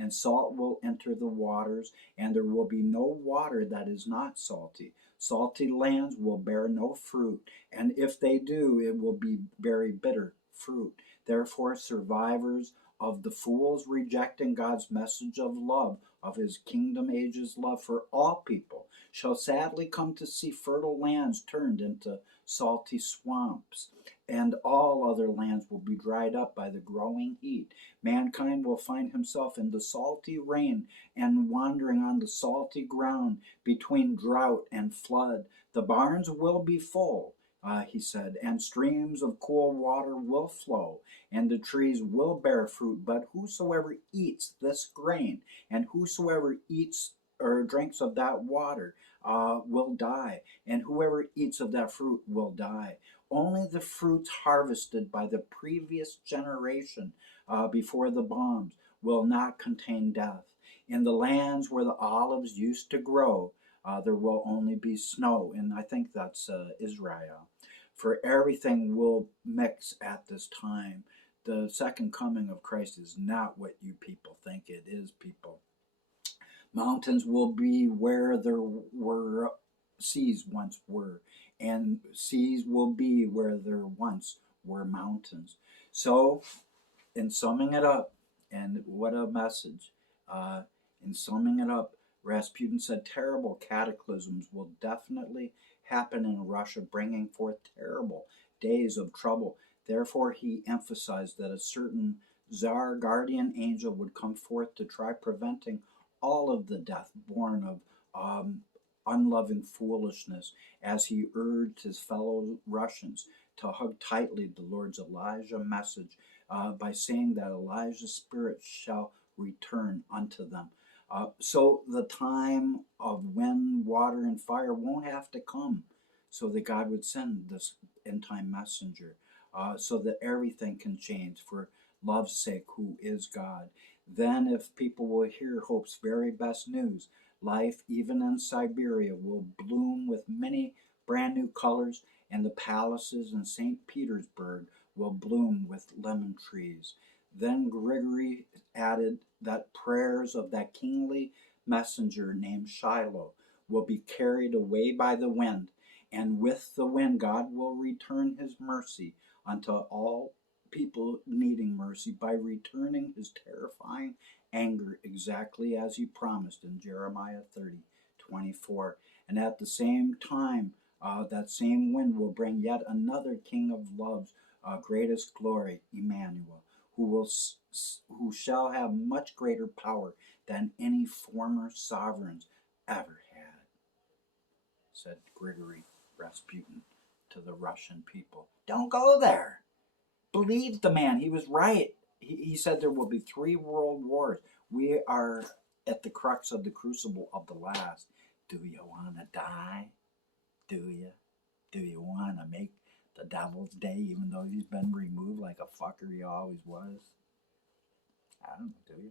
and salt will enter the waters, and there will be no water that is not salty. Salty lands will bear no fruit, and if they do, it will be very bitter fruit. Therefore, survivors of the fools rejecting God's message of love, of his kingdom age's love for all people, shall sadly come to see fertile lands turned into salty swamps, and all other lands will be dried up by the growing heat. Mankind will find himself in the salty rain and wandering on the salty ground between drought and flood. The barns will be full, he said, and streams of cool water will flow, and the trees will bear fruit. But whosoever eats this grain, and whosoever eats or drinks of that water, will die, and whoever eats of that fruit will die. Only the fruits harvested by the previous generation before the bombs will not contain death. In the lands where the olives used to grow, there will only be snow, and I think that's Israel. For everything will mix at this time. The second coming of Christ is not what you people think it is, people. Mountains will be where there were seas once were, and seas will be where there once were mountains. So, in summing it up, and what a message, in summing it up, Rasputin said terrible cataclysms will definitely happen in Russia, bringing forth terrible days of trouble. Therefore, he emphasized that a certain Tsar guardian angel would come forth to try preventing all of the death born of unloving foolishness, as he urged his fellow Russians to hug tightly the Lord's Elijah message by saying that Elijah's spirit shall return unto them. So the time of wind, water, and fire won't have to come, so that God would send this end-time messenger, so that everything can change for love's sake, who is God. Then, if people will hear hope's very best news, life, even in Siberia, will bloom with many brand new colors, and the palaces in St. Petersburg will bloom with lemon trees. Then Grigory added that prayers of that kingly messenger named Shiloh will be carried away by the wind, and with the wind God will return his mercy unto all people needing mercy by returning his terrifying anger exactly as he promised in Jeremiah 30:24. And at the same time, that same wind will bring yet another King of love's greatest glory, Emmanuel, who shall have much greater power than any former sovereigns ever had, said Grigory Rasputin to the Russian people. Don't go there. Believe the man. He was right. He said there will be 3 world wars. We are at the crux of the crucible of the last. Do you want to die? Do you? Do you want to make the devil's day, even though he's been removed like a fucker he always was? I don't know, do you?